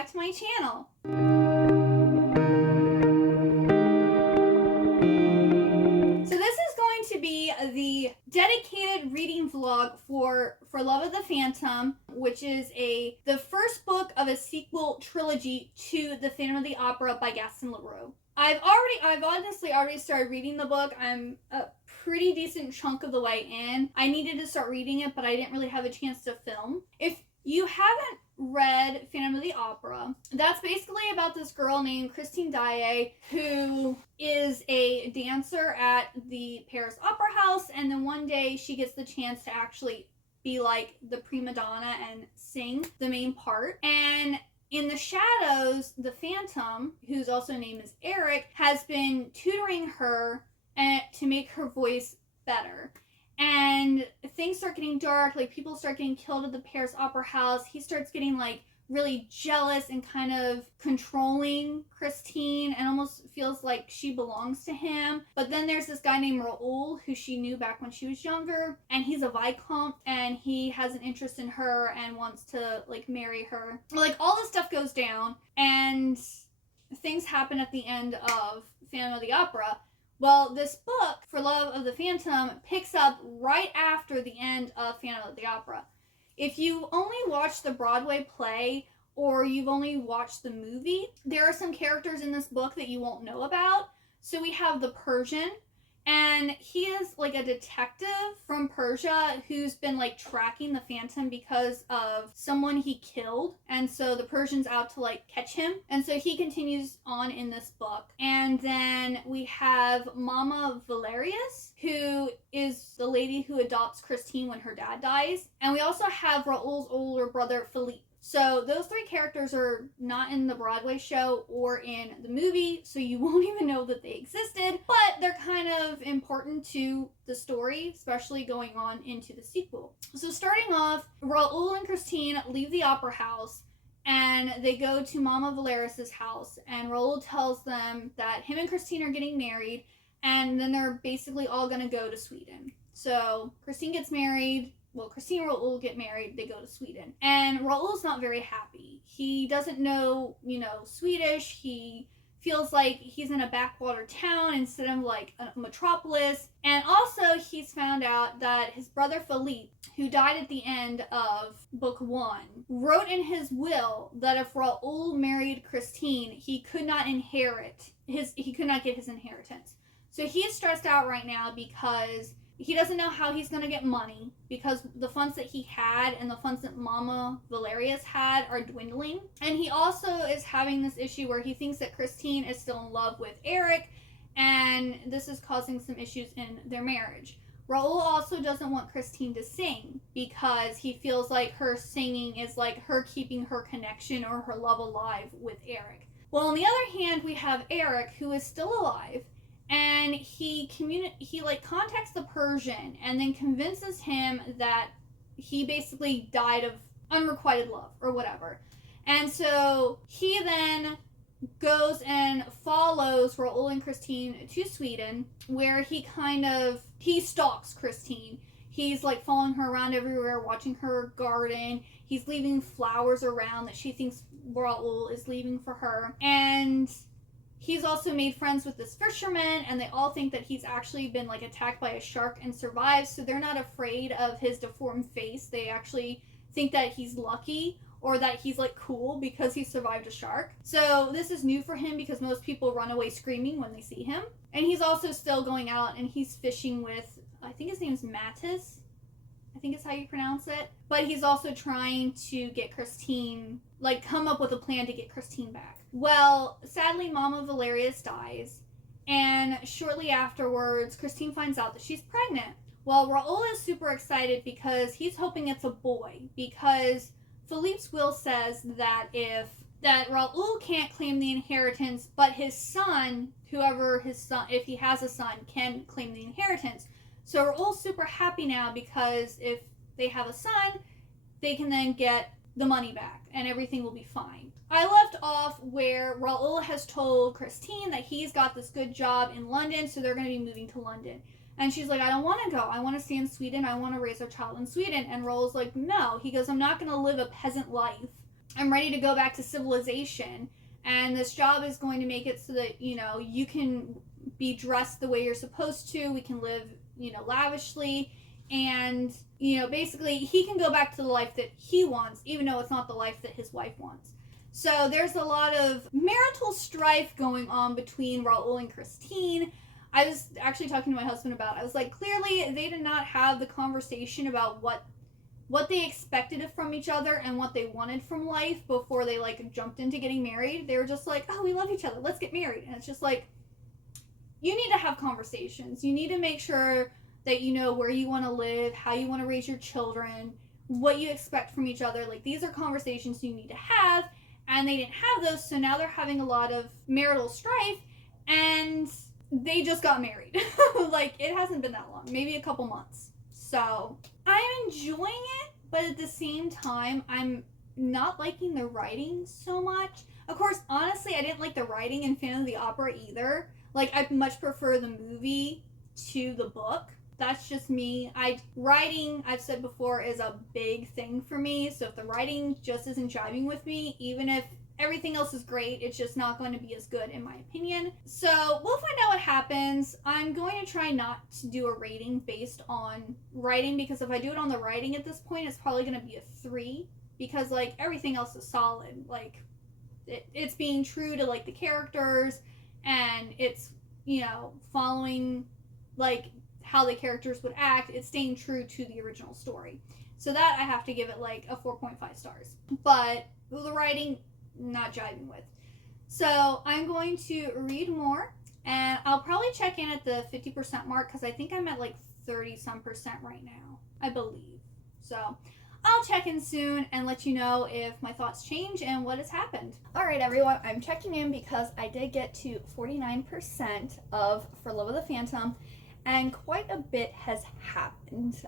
back to my channel. So this is going to be the dedicated reading vlog for Love of the Phantom, which is the first book of a sequel trilogy to The Phantom of the Opera by Gaston Leroux. I've honestly already started reading the book. I'm a pretty decent chunk of the way in. I needed to start reading it, but I didn't really have a chance to film. If you haven't read Phantom of the Opera, that's basically about this girl named Christine Daye who is a dancer at the Paris Opera House, and then one day she gets the chance to actually be like the prima donna and sing the main part. And in the shadows, the Phantom, whose also name is Eric, has been tutoring her to make her voice better. And things start getting dark, like people start getting killed at the Paris Opera House. He starts getting like really jealous and kind of controlling Christine and almost feels like she belongs to him. But then there's this guy named Raoul who she knew back when she was younger, and he's a Viscount and he has an interest in her and wants to like marry her. Like all this stuff goes down and things happen at the end of Phantom of the Opera. Well, this book, For Love of the Phantom, picks up right after the end of Phantom of the Opera. If you only watch the Broadway play or you've only watched the movie, there are some characters in this book that you won't know about. So we have the Persian, and he is like a detective from Persia who's been like tracking the Phantom because of someone he killed. And so the Persian's out to like catch him. And so he continues on in this book. And then we have Mama Valerius, who is the lady who adopts Christine when her dad dies. And we also have Raoul's older brother, Philippe. So those three characters are not in the Broadway show or in the movie, so you won't even know that they existed, but they're kind of important to the story, especially going on into the sequel. So starting off, Raoul and Christine leave the opera house and they go to Mama Valerius's house, and Raoul tells them that him and Christine are getting married, and then they're basically all going to go to Sweden. So Christine gets married. Well, Christine and Raoul get married, they go to Sweden. And Raoul's not very happy. He doesn't know, Swedish. He feels like he's in a backwater town instead of like a metropolis. And also he's found out that his brother Philippe, who died at the end of book 1, wrote in his will that if Raoul married Christine, he could not get his inheritance. So he's stressed out right now because he doesn't know how he's going to get money because the funds that he had and the funds that Mama Valerius had are dwindling. And he also is having this issue where he thinks that Christine is still in love with Eric, and this is causing some issues in their marriage. Raoul also doesn't want Christine to sing because he feels like her singing is like her keeping her connection or her love alive with Eric. Well, on the other hand, we have Eric, who is still alive. And he contacts the Persian and then convinces him that he basically died of unrequited love or whatever. And so he then goes and follows Raoul and Christine to Sweden, where he stalks Christine. He's like following her around everywhere, watching her garden. He's leaving flowers around that she thinks Raoul is leaving for her. And he's also made friends with this fisherman, and they all think that he's actually been like attacked by a shark and survived, so they're not afraid of his deformed face. They actually think that he's lucky or that he's like cool because he survived a shark. So this is new for him because most people run away screaming when they see him. And he's also still going out and he's fishing with, I think his name's Mattis. I think is how you pronounce it. But he's also trying to get Christine, like come up with a plan to get Christine back. Well, sadly, Mama Valerius dies, and shortly afterwards, Christine finds out that she's pregnant. Well, Raoul is super excited because he's hoping it's a boy, because Philippe's will says that if Raoul can't claim the inheritance, but his son, if he has a son, can claim the inheritance. So Raoul's super happy now because if they have a son, they can then get the money back and everything will be fine. I left off where Raoul has told Christine that he's got this good job in London, so they're going to be moving to London. And she's like, I don't want to go. I want to stay in Sweden. I want to raise our child in Sweden. And Raoul's like, no. He goes, I'm not going to live a peasant life I'm ready to go back to civilization, and this job is going to make it so that, you know, you can be dressed the way you're supposed to, we can live, you know, lavishly, and, you know, basically he can go back to the life that he wants, even though it's not the life that his wife wants. So there's a lot of marital strife going on between Raul and Christine. I was actually talking to my husband about it. I was like, clearly they did not have the conversation about what they expected from each other and what they wanted from life before they like jumped into getting married. They were just like, oh, we love each other, let's get married. And it's just like, you need to have conversations. You need to make sure that you know where you want to live, how you want to raise your children, what you expect from each other. Like, these are conversations you need to have, and they didn't have those, so now they're having a lot of marital strife, and they just got married. Like, it hasn't been that long, maybe a couple months. So I'm enjoying it, but at the same time, I'm not liking the writing so much. Of course, honestly, I didn't like the writing in Phantom of the Opera either. Like, I much prefer the movie to the book. That's just me. Writing, I've said before, is a big thing for me. So if the writing just isn't jiving with me, even if everything else is great, it's just not going to be as good in my opinion. So we'll find out what happens. I'm going to try not to do a rating based on writing, because if I do it on the writing at this point, it's probably going to be a 3, because like everything else is solid. Like, it's being true to like the characters, and it's, you know, following like how the characters would act. It's staying true to the original story. So that I have to give it like a 4.5 stars. But the writing, not jiving with. So I'm going to read more, and I'll probably check in at the 50% mark, because I think I'm at like 30-some% right now, I believe. So I'll check in soon and let you know if my thoughts change and what has happened. Alright everyone, I'm checking in because I did get to 49% of For Love of the Phantom, and quite a bit has happened.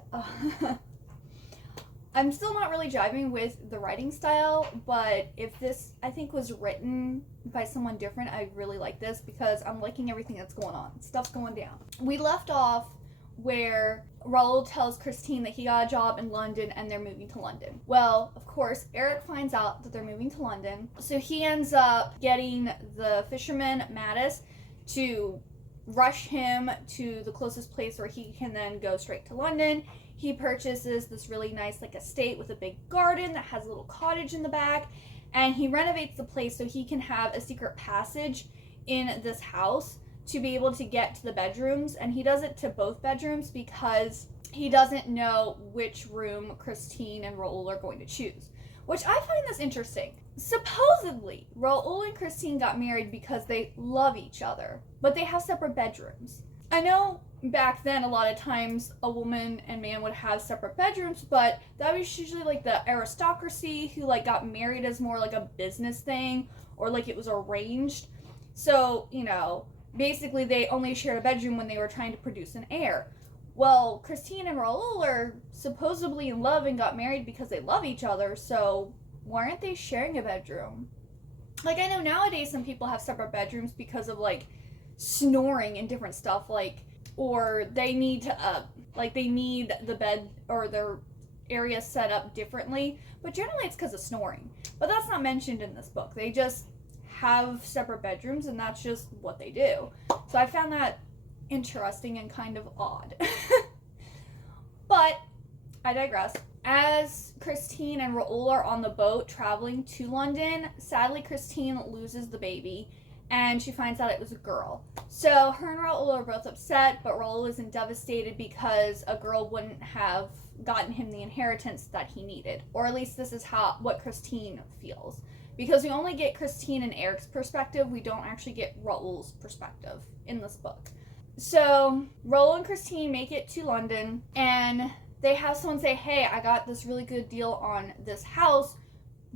I'm still not really jiving with the writing style, but if this, I think, was written by someone different, I really like this, because I'm liking everything that's going on. Stuff's going down. We left off where Raul tells Christine that he got a job in London and they're moving to London. Well, of course, Eric finds out that they're moving to London, so he ends up getting the fisherman, Mattis, to rush him to the closest place where he can then go straight to London. He purchases this really nice like estate with a big garden that has a little cottage in the back, and he renovates the place so he can have a secret passage in this house to be able to get to the bedrooms. And he does it to both bedrooms because he doesn't know which room Christine and Raul are going to choose, which I find this interesting. Supposedly, Raul and Christine got married because they love each other, but they have separate bedrooms. I know back then a lot of times a woman and man would have separate bedrooms, but that was usually like the aristocracy who like got married as more like a business thing, or like it was arranged. So, you know, basically they only shared a bedroom when they were trying to produce an heir. Well, Christine and Raul are supposedly in love and got married because they love each other, so why aren't they sharing a bedroom? Like, I know nowadays some people have separate bedrooms because of like snoring and different stuff, like, or they need to they need the bed or their area set up differently, but generally it's because of snoring. But that's not mentioned in this book. They just have separate bedrooms, and that's just what they do. So I found that interesting and kind of odd. But I digress. As Christine and Raul are on the boat traveling to London, sadly Christine loses the baby, and she finds out it was a girl. So her and Raul are both upset, but Raul isn't devastated because a girl wouldn't have gotten him the inheritance that he needed. Or at least this is what Christine feels. Because we only get Christine and Eric's perspective, we don't actually get Raul's perspective in this book. So Raul and Christine make it to London, and they have someone say, hey, I got this really good deal on this house.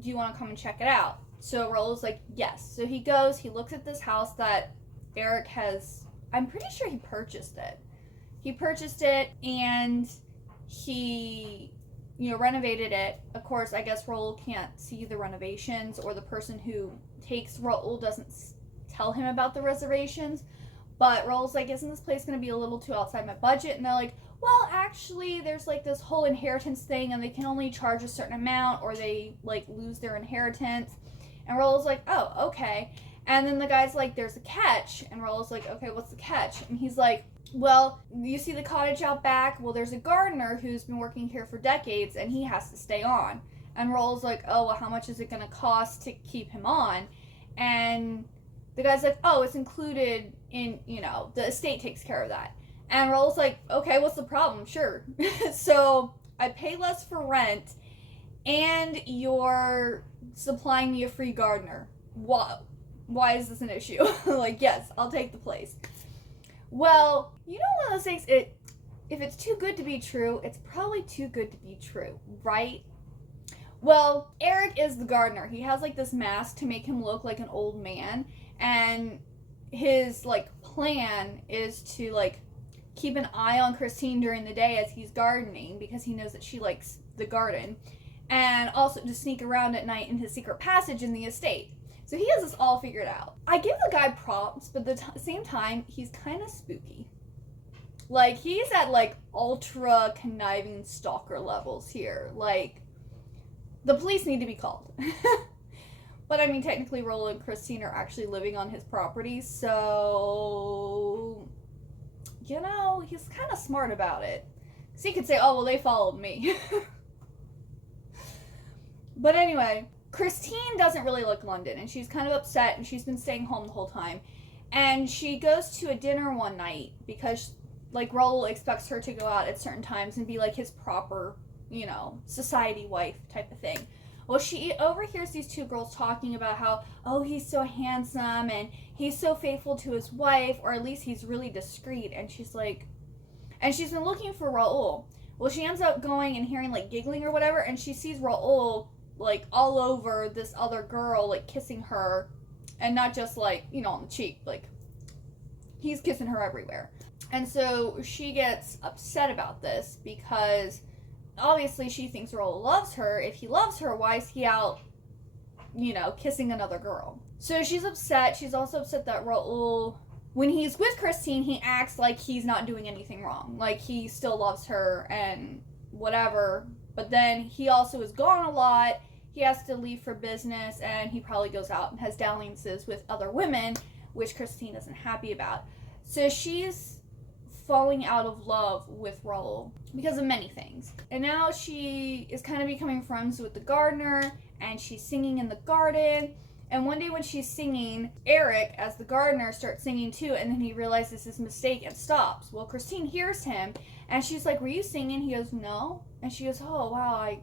Do you want to come and check it out? So Raul's like, yes. So he goes, he looks at this house that Eric has, I'm pretty sure he purchased it. He purchased it, and he, you know, renovated it. Of course, I guess Raul can't see the renovations, or the person who takes Raul doesn't tell him about the reservations. But Raul's like, isn't this place going to be a little too outside my budget? And they're like, well, actually, there's like this whole inheritance thing, and they can only charge a certain amount, or they like lose their inheritance. And Raul's like, oh, okay. And then the guy's like, there's a catch. And Raul's like, okay, what's the catch? And he's like, well, you see the cottage out back? Well, there's a gardener who's been working here for decades, and he has to stay on. And Raul's like, oh, well, how much is it going to cost to keep him on? And the guy's like, oh, it's included in, the estate takes care of that. And Raul's like, okay, what's the problem? Sure. So I pay less for rent, and you're supplying me a free gardener. Why is this an issue? Like, yes, I'll take the place. Well, one of those things, if it's too good to be true, it's probably too good to be true, right? Well, Eric is the gardener. He has like this mask to make him look like an old man, and his like plan is to like keep an eye on Christine during the day as he's gardening, because he knows that she likes the garden, and also to sneak around at night in his secret passage in the estate. So he has this all figured out. I give the guy props, but at the same time, he's kind of spooky. Like, he's at like ultra conniving stalker levels here. Like, the police need to be called. But I mean, technically, Raul and Christine are actually living on his property, so he's kind of smart about it. Because he could say, oh, well, they followed me. But anyway, Christine doesn't really like London, and she's kind of upset, and she's been staying home the whole time. And she goes to a dinner one night because, like, Raul expects her to go out at certain times and be, like, his proper, society wife type of thing. Well, she overhears these two girls talking about how, oh, he's so handsome, and he's so faithful to his wife, or at least he's really discreet. And she's like, and she's been looking for Raul. Well, she ends up going and hearing, like, giggling or whatever, and she sees Raul, like, all over this other girl, like, kissing her, and not just, like, on the cheek, like, he's kissing her everywhere. And so she gets upset about this because obviously she thinks Raul loves her. If he loves her, why is he out, kissing another girl? So she's upset. She's also upset that Raul, when he's with Christine, he acts like he's not doing anything wrong. Like, he still loves her and whatever. But then he also is gone a lot. He has to leave for business, and he probably goes out and has dalliances with other women, which Christine isn't happy about. So she's falling out of love with Raul because of many things. And now she is kind of becoming friends with the gardener, and she's singing in the garden. And one day when she's singing, Eric, as the gardener, starts singing too, and then he realizes his mistake and stops. Well, Christine hears him, and she's like, were you singing? He goes, no. And she goes, oh, wow,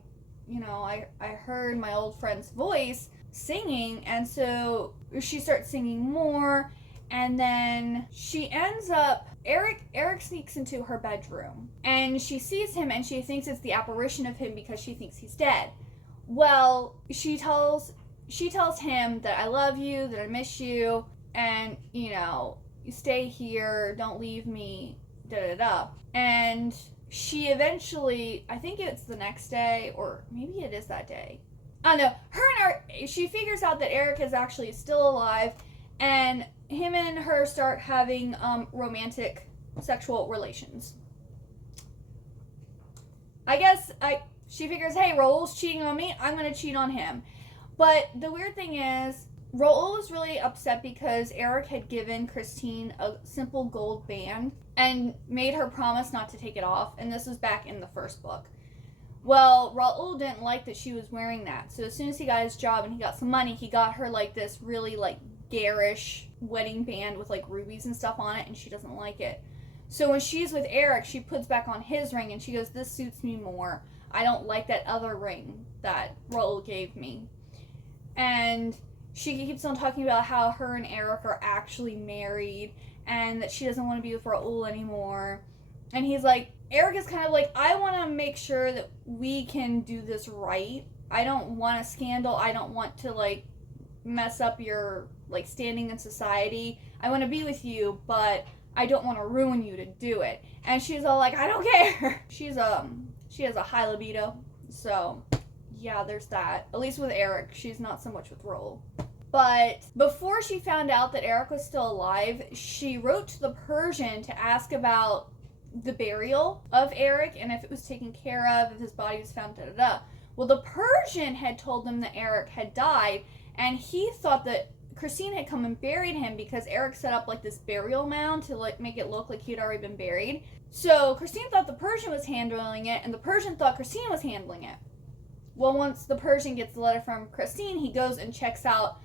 I heard my old friend's voice singing. And so she starts singing more, and then she ends up, Eric sneaks into her bedroom, and she sees him, and she thinks it's the apparition of him because she thinks he's dead. Well, she tells him that I love you, that I miss you, and, you stay here, don't leave me, da-da-da. And she eventually, I think it's the next day, or maybe it is that day. I don't know. She figures out that Eric is actually still alive, and him and her start having romantic sexual relations. I guess she figures, hey, Raul's cheating on me, I'm going to cheat on him. But the weird thing is, Raul was really upset because Eric had given Christine a simple gold band and made her promise not to take it off, and this was back in the first book. Well, Raul didn't like that she was wearing that, so as soon as he got his job and he got some money, he got her like this really like garish wedding band with like rubies and stuff on it, and she doesn't like it. So when she's with Eric, she puts back on his ring, and she goes, this suits me more. I don't like that other ring that Raul gave me. And she keeps on talking about how her and Eric are actually married, and that she doesn't want to be with Raul anymore. And he's like, Eric is kind of like, I want to make sure that we can do this right. I don't want a scandal. I don't want to like mess up your like standing in society. I want to be with you, but I don't want to ruin you to do it. And she's all like, I don't care. She has a high libido, so yeah, there's that. At least with Eric, she's not so much with Raul. But before she found out that Eric was still alive, she wrote to the Persian to ask about the burial of Eric and if it was taken care of, if his body was found, da-da-da. Well, the Persian had told them that Eric had died, and he thought that Christine had come and buried him because Eric set up like this burial mound to like make it look like he'd already been buried. So Christine thought the Persian was handling it, and the Persian thought Christine was handling it. Well, once the Persian gets the letter from Christine, he goes and checks out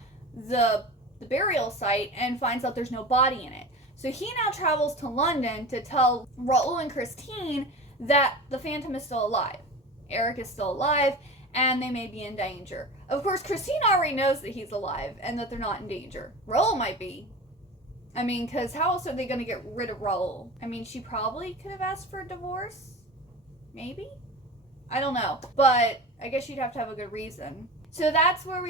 the burial site and finds out there's no body in it. So he now travels to London to tell Raoul and Christine that the Phantom is still alive. Eric is still alive, and they may be in danger. Of course, Christine already knows that he's alive and that they're not in danger. Raoul might be. I mean, because how else are they going to get rid of Raoul? I mean, she probably could have asked for a divorce. Maybe? I don't know. But I guess she'd have to have a good reason. So that's where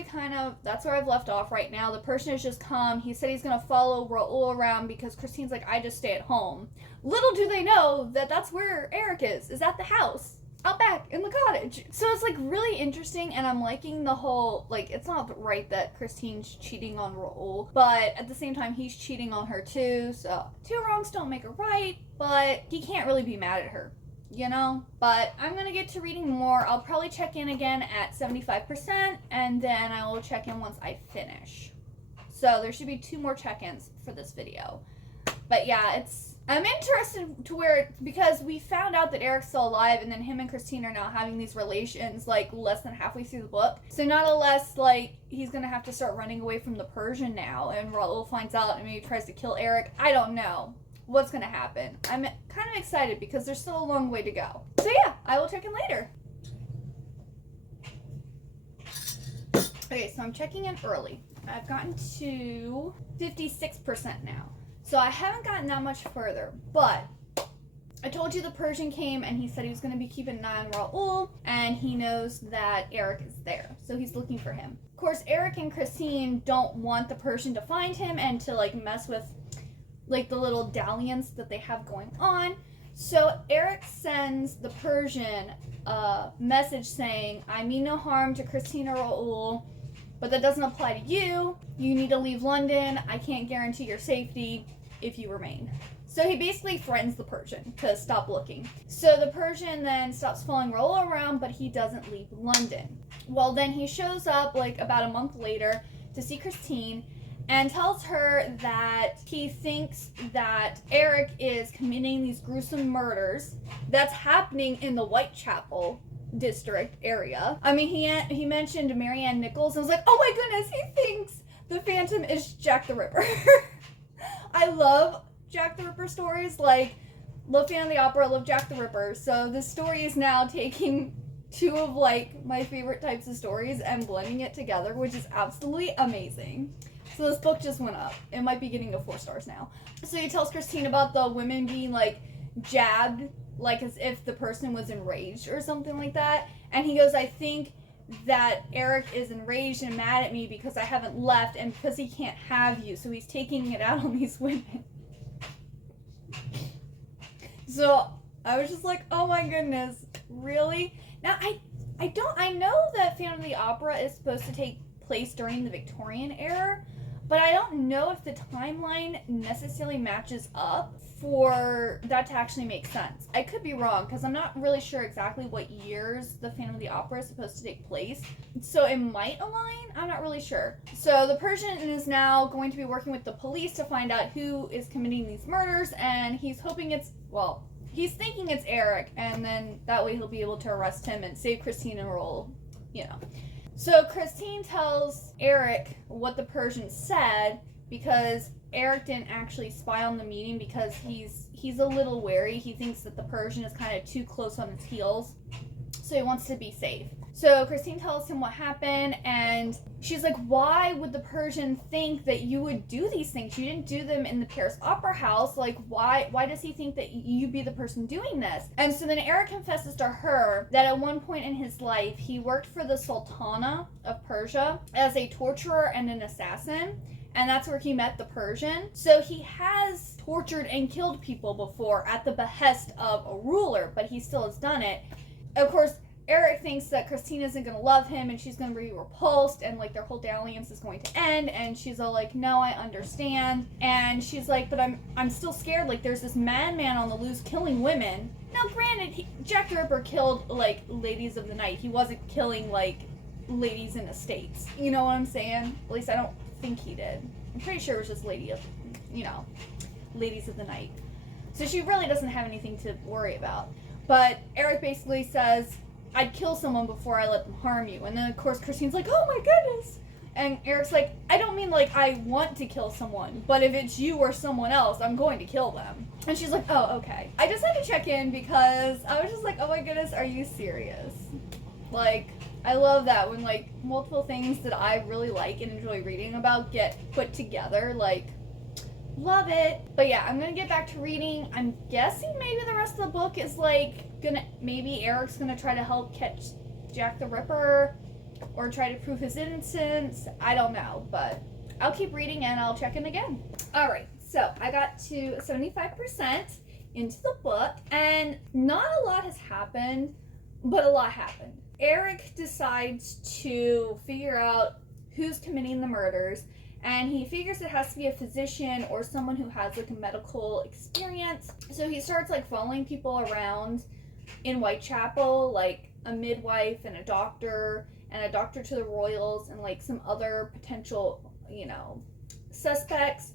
that's where I've left off right now. The person has just come. He said he's going to follow Raoul around because Christine's like, I just stay at home. Little do they know that that's where Eric is at the house. Out back in the cottage. So it's like really interesting, and I'm liking the whole, like, it's not right that Christine's cheating on Raoul, but at the same time he's cheating on her too, so two wrongs don't make a right, but he can't really be mad at her, you know? But I'm gonna get to reading more. I'll probably check in again at 75%, and then I will check in once I finish. So there should be 2 more check-ins for this video. But yeah, I'm interested to where, because we found out that Eric's still alive, and then him and Christine are now having these relations, like, less than halfway through the book. So not unless, like, he's gonna have to start running away from the Persian now, and Raoul finds out and maybe tries to kill Eric. I don't know what's gonna happen. I'm kind of excited because there's still a long way to go. So yeah, I will check in later. Okay, so I'm checking in early. I've gotten to 56% now. So I haven't gotten that much further, but I told you the Persian came and he said he was going to be keeping an eye on Raoul, and he knows that Eric is there, so he's looking for him. Of course, Eric and Christine don't want the Persian to find him and to like mess with like the little dalliance that they have going on. So Eric sends the Persian a message saying, I mean no harm to Christine or Raoul, but that doesn't apply to you. You need to leave London. I can't guarantee your safety if you remain. So he basically threatens the Persian to stop looking. So the Persian then stops following Raoul around, but he doesn't leave London. Well, then he shows up like about a month later to see Christine and tells her that he thinks that Eric is committing these gruesome murders that's happening in the Whitechapel district area. I mean, he mentioned Marianne Nichols and was like, oh my goodness, he thinks the Phantom is Jack the Ripper. I love Jack the Ripper stories. Like, love Phantom of the Opera, love Jack the Ripper. So this story is now taking 2 of like my favorite types of stories and blending it together, which is absolutely amazing. So this book just went up. It might be getting to 4 stars now. So he tells Christine about the women being like jabbed, like as if the person was enraged or something like that. And he goes, I think that Eric is enraged and mad at me because I haven't left and because he can't have you. So he's taking it out on these women. So I was just like, oh my goodness, really? Now I know that Phantom of the Opera is supposed to take place during the Victorian era, but I don't know if the timeline necessarily matches up for that to actually make sense. I could be wrong because I'm not really sure exactly what years the Phantom of the Opera is supposed to take place. So it might align. I'm not really sure. So the Persian is now going to be working with the police to find out who is committing these murders, and he's hoping he's thinking it's Eric, and then that way he'll be able to arrest him and save Christine and Raoul, you know. So Christine tells Eric what the Persian said because Eric didn't actually spy on the meeting because he's a little wary. He thinks that the Persian is kind of too close on his heels, so he wants to be safe. So Christine tells him what happened, and she's like, why would the Persian think that you would do these things? You didn't do them in the Paris Opera House. Like, why does he think that you'd be the person doing this? And so then Eric confesses to her that at one point in his life, he worked for the Sultana of Persia as a torturer and an assassin. And that's where he met the Persian. So he has tortured and killed people before at the behest of a ruler, but he still has done it. Of course, Eric thinks that Christine isn't gonna love him and she's gonna be repulsed and like their whole dalliance is going to end, and she's all like, no, I understand. And she's like, but I'm still scared, like there's this madman on the loose killing women. Now granted, Jack the Ripper killed like ladies of the night. He wasn't killing like ladies in estates. You know what I'm saying? At least I don't think he did. I'm pretty sure it was just ladies of the night. So she really doesn't have anything to worry about. But Eric basically says, I'd kill someone before I let them harm you. And then, of course, Christine's like, oh my goodness. And Eric's like, I don't mean like I want to kill someone, but if it's you or someone else, I'm going to kill them. And she's like, oh, okay. I just had to check in because I was just like, oh my goodness, are you serious? Like, I love that when, like, multiple things that I really like and enjoy reading about get put together. Like, love it. But yeah, I'm gonna get back to reading. I'm guessing maybe the rest of the book is like maybe Eric's gonna try to help catch Jack the Ripper or try to prove his innocence. I don't know, but I'll keep reading and I'll check in again. Alright, so I got to 75% into the book and not a lot has happened, but a lot happened. Eric decides to figure out who's committing the murders, and he figures it has to be a physician or someone who has like a medical experience. So he starts like following people around in Whitechapel, like a midwife and a doctor to the Royals and like some other potential, suspects.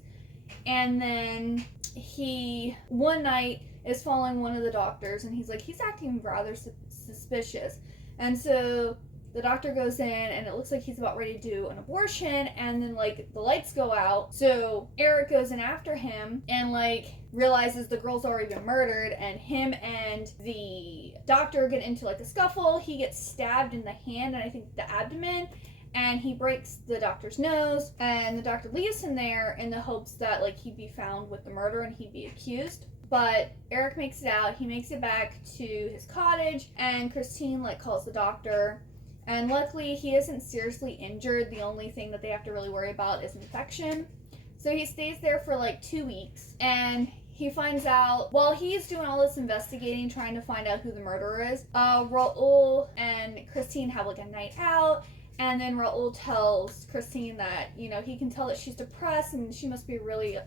And then he one night is following one of the doctors and he's acting rather suspicious. And so the doctor goes in and it looks like he's about ready to do an abortion, and then like the lights go out. So Eric goes in after him and like realizes the girl's already been murdered, and him and the doctor get into like a scuffle. He gets stabbed in the hand and I think the abdomen, and he breaks the doctor's nose, and the doctor leaves him there in the hopes that like he'd be found with the murder and he'd be accused. But Eric makes it out. He makes it back to his cottage, and Christine like calls the doctor. And luckily, he isn't seriously injured. The only thing that they have to really worry about is infection. So he stays there for like 2 weeks, and he finds out, while he's doing all this investigating, trying to find out who the murderer is, Raoul and Christine have like a night out, and then Raoul tells Christine that, he can tell that she's depressed and she must be really,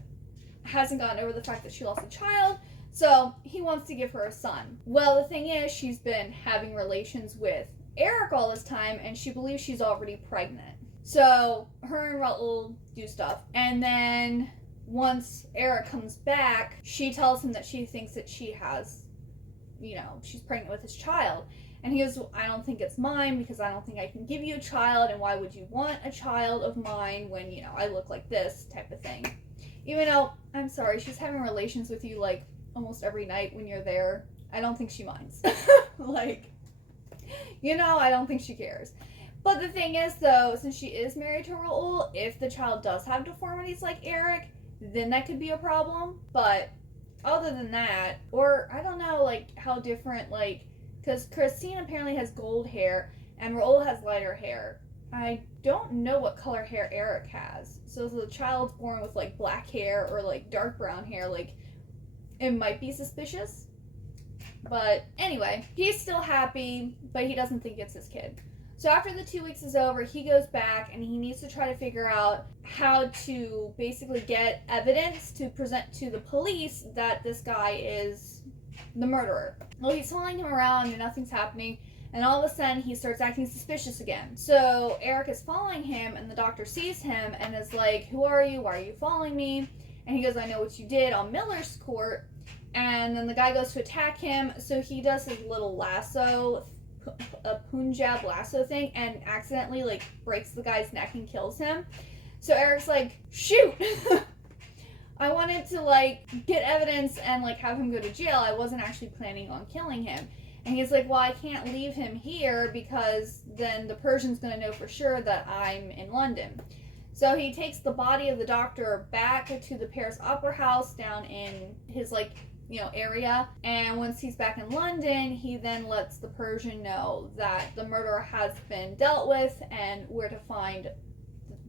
hasn't gotten over the fact that she lost a child, so he wants to give her a son. Well, the thing is, she's been having relations with Eric all this time, and she believes she's already pregnant. So her and Raoul do stuff, and then once Eric comes back, she tells him that she thinks that she has, she's pregnant with his child. And he goes, I don't think it's mine because I don't think I can give you a child, and why would you want a child of mine when, I look like this type of thing. Even though, I'm sorry, she's having relations with you like almost every night when you're there. I don't think she minds. I don't think she cares. But the thing is, though, since she is married to Raoul, if the child does have deformities like Eric, then that could be a problem. But other than that, or I don't know, like, how different, like, because Christine apparently has gold hair and Raoul has lighter hair. I don't know what color hair Eric has. So if the child's born with, like, black hair or, like, dark brown hair, like, it might be suspicious. But anyway, he's still happy, but he doesn't think it's his kid. So after the 2 weeks is over, he goes back and he needs to try to figure out how to basically get evidence to present to the police that this guy is the murderer. Well, he's following him around and nothing's happening, and all of a sudden he starts acting suspicious again. So Eric is following him, and the doctor sees him and is like, who are you? Why are you following me? And he goes, I know what you did on Miller's court. And then the guy goes to attack him, so he does his little lasso, a Punjab lasso thing, and accidentally, like, breaks the guy's neck and kills him. So Eric's like, shoot! I wanted to, like, get evidence and, like, have him go to jail. I wasn't actually planning on killing him. And he's like, well, I can't leave him here because then the Persian's gonna know for sure that I'm in London. So he takes the body of the doctor back to the Paris Opera House down in his, like, area, and once he's back in London, he then lets the Persian know that the murderer has been dealt with and where to find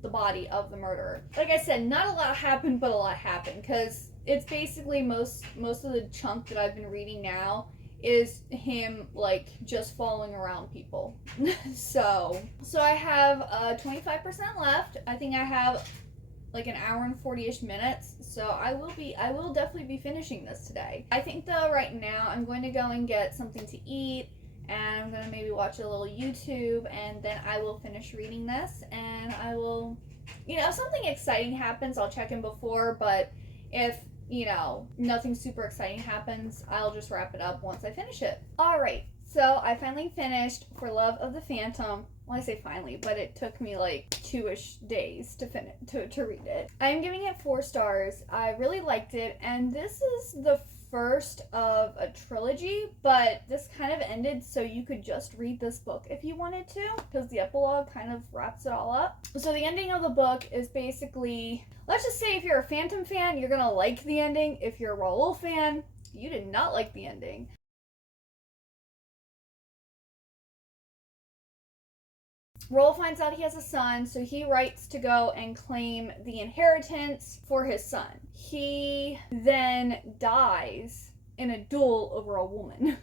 the body of the murderer. Like I said, not a lot happened, but a lot happened, because it's basically most of the chunk that I've been reading now is him like just following around people. so I have 25% left. I think I have like an hour and 40-ish minutes, so I will definitely be finishing this today. I think though right now I'm going to go and get something to eat, and I'm gonna maybe watch a little YouTube, and then I will finish reading this, and I will, if something exciting happens, I'll check in before, but if nothing super exciting happens, I'll just wrap it up once I finish it. Alright, so I finally finished For Love of the Phantom. Well, I say finally, but it took me like 2-ish days to finish to read it. I'm giving it 4 stars. I really liked it, and this is the first of a trilogy, but this kind of ended so you could just read this book if you wanted to, because the epilogue kind of wraps it all up. So the ending of the book is basically, let's just say if you're a Phantom fan, you're gonna like the ending. If you're a Raoul fan, you did not like the ending. Raoul finds out he has a son, so he writes to go and claim the inheritance for his son. He then dies in a duel over a woman.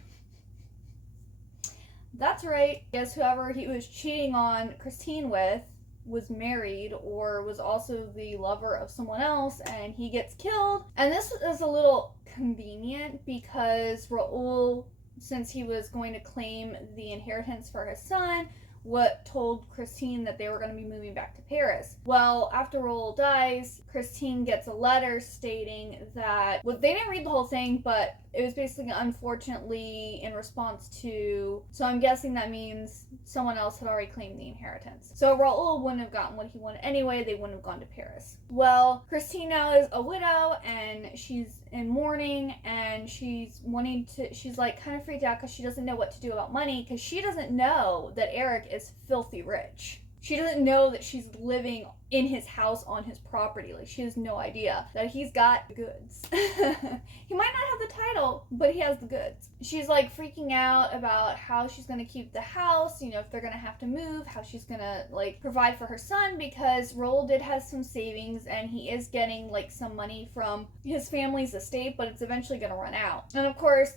That's right. Guess whoever he was cheating on Christine with was married or was also the lover of someone else, and he gets killed. And this is a little convenient because Raoul, since he was going to claim the inheritance for his son, told Christine that they were going to be moving back to Paris. Well, after Raoul dies, Christine gets a letter stating that, well, they didn't read the whole thing, but it was basically unfortunately in response to, so I'm guessing that means someone else had already claimed the inheritance. So Raoul wouldn't have gotten what he wanted anyway, they wouldn't have gone to Paris. Well, Christine now is a widow, and she's in mourning, and she's like kind of freaked out because she doesn't know what to do about money, because she doesn't know that Eric is filthy rich. She doesn't know that she's living in his house on his property. Like, she has no idea that he's got the goods. He might not have the title, but he has the goods. She's like freaking out about how she's going to keep the house, if they're going to have to move, how she's going to like provide for her son, because Raoul did have some savings and he is getting like some money from his family's estate, but it's eventually going to run out. And of course,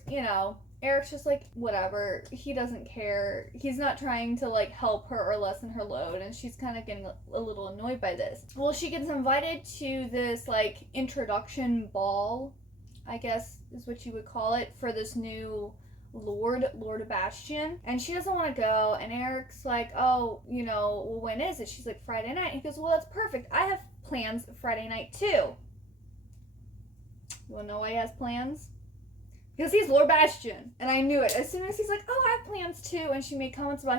Eric's just like, whatever, he doesn't care. He's not trying to like help her or lessen her load, and she's kind of getting a little annoyed by this. Well, she gets invited to this like introduction ball, I guess is what you would call it, for this new Lord Bastian, and she doesn't want to go, and Eric's like, oh, well, when is it? She's like, Friday night. And he goes, well, that's perfect. I have plans Friday night too. You wanna know why he has plans? Because he's Lord Bastian, and I knew it. As soon as he's like, oh, I have plans too, and she made comments about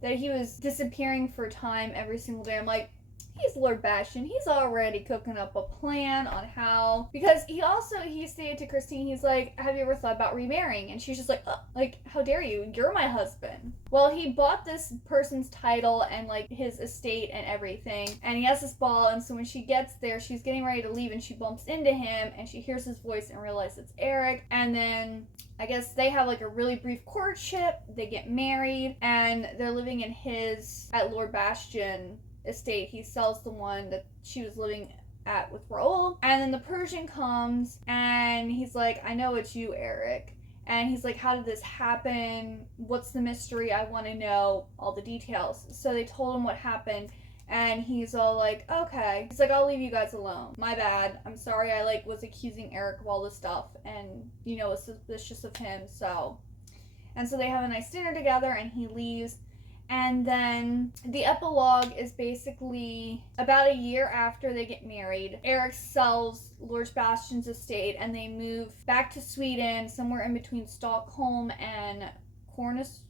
that he was disappearing for time every single day. I'm like, he's Lord Bastian. He's already cooking up a plan on how, because he stated to Christine, he's like, have you ever thought about remarrying? And she's just like, oh, like, how dare you? You're my husband. Well, he bought this person's title and like his estate and everything, and he has this ball, and so when she gets there, she's getting ready to leave, and she bumps into him, and she hears his voice and realizes it's Eric, and then I guess they have like a really brief courtship, they get married, and they're living at Lord Bastian estate. He sells the one that she was living at with Raoul, and then the Persian comes, and he's like, I know it's you, Eric. And he's like, how did this happen? What's the mystery? I want to know all the details. So they told him what happened, and he's all like, okay. He's like, I'll leave you guys alone. My bad. I'm sorry I like was accusing Eric of all this stuff, and was suspicious of him. And so they have a nice dinner together, and he leaves. And then the epilogue is basically about a year after they get married. Eric sells Lord Bastian's estate, and they move back to Sweden, somewhere in between Stockholm and Cornus.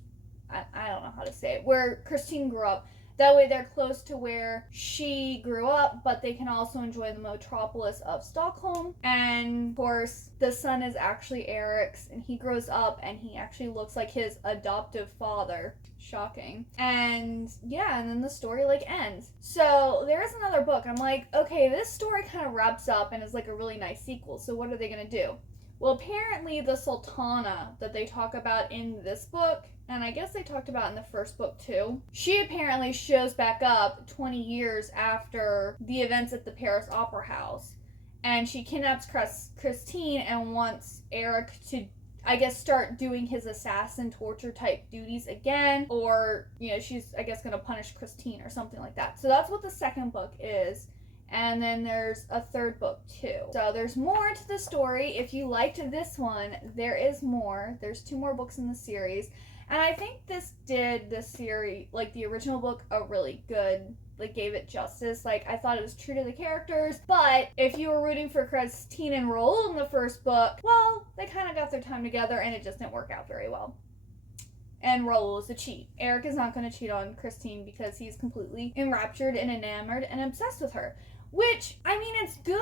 I don't know how to say it, where Christine grew up. That way they're close to where she grew up, but they can also enjoy the metropolis of Stockholm. And of course, the son is actually Eric's, and he grows up and he actually looks like his adoptive father. Shocking. And yeah, and then the story like ends. So there is another book. I'm like, okay, this story kind of wraps up and is like a really nice sequel. So what are they gonna do? Well, apparently the Sultana that they talk about in this book, and I guess they talked about in the first book too, she apparently shows back up 20 years after the events at the Paris Opera House. And she kidnaps Christine and wants Eric to I guess, start doing his assassin torture type duties again, or, you know, she's, I guess, gonna punish Christine or something like that. So that's what the second book is. And then there's a third book too. So there's more to the story. If you liked this one, there is more. There's 2 more books in the series. And I think this did the series, like the original book, a really good, like, gave it justice. Like, I thought it was true to the characters. But if you were rooting for Christine and Raoul in the first book, well, they kind of got their time together and it just didn't work out very well. And Raoul is a cheat. Eric is not going to cheat on Christine because he's completely enraptured and enamored and obsessed with her. Which, I mean, it's good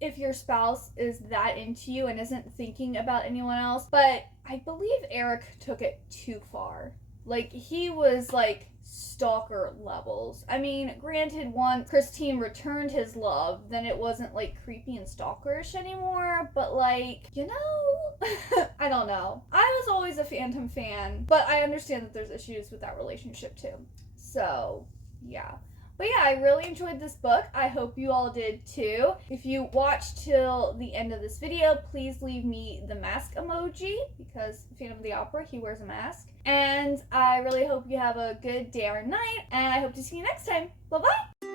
if your spouse is that into you and isn't thinking about anyone else. But I believe Eric took it too far. Like, he was, like, stalker levels. I mean, granted, once Christine returned his love, then it wasn't, like, creepy and stalkerish anymore. But, like, you know, I don't know. I was always a Phantom fan, but I understand that there's issues with that relationship, too. So, yeah. But yeah, I really enjoyed this book. I hope you all did too. If you watched till the end of this video, please leave me the mask emoji because Phantom of the Opera, he wears a mask. And I really hope you have a good day or night, and I hope to see you next time. Bye-bye!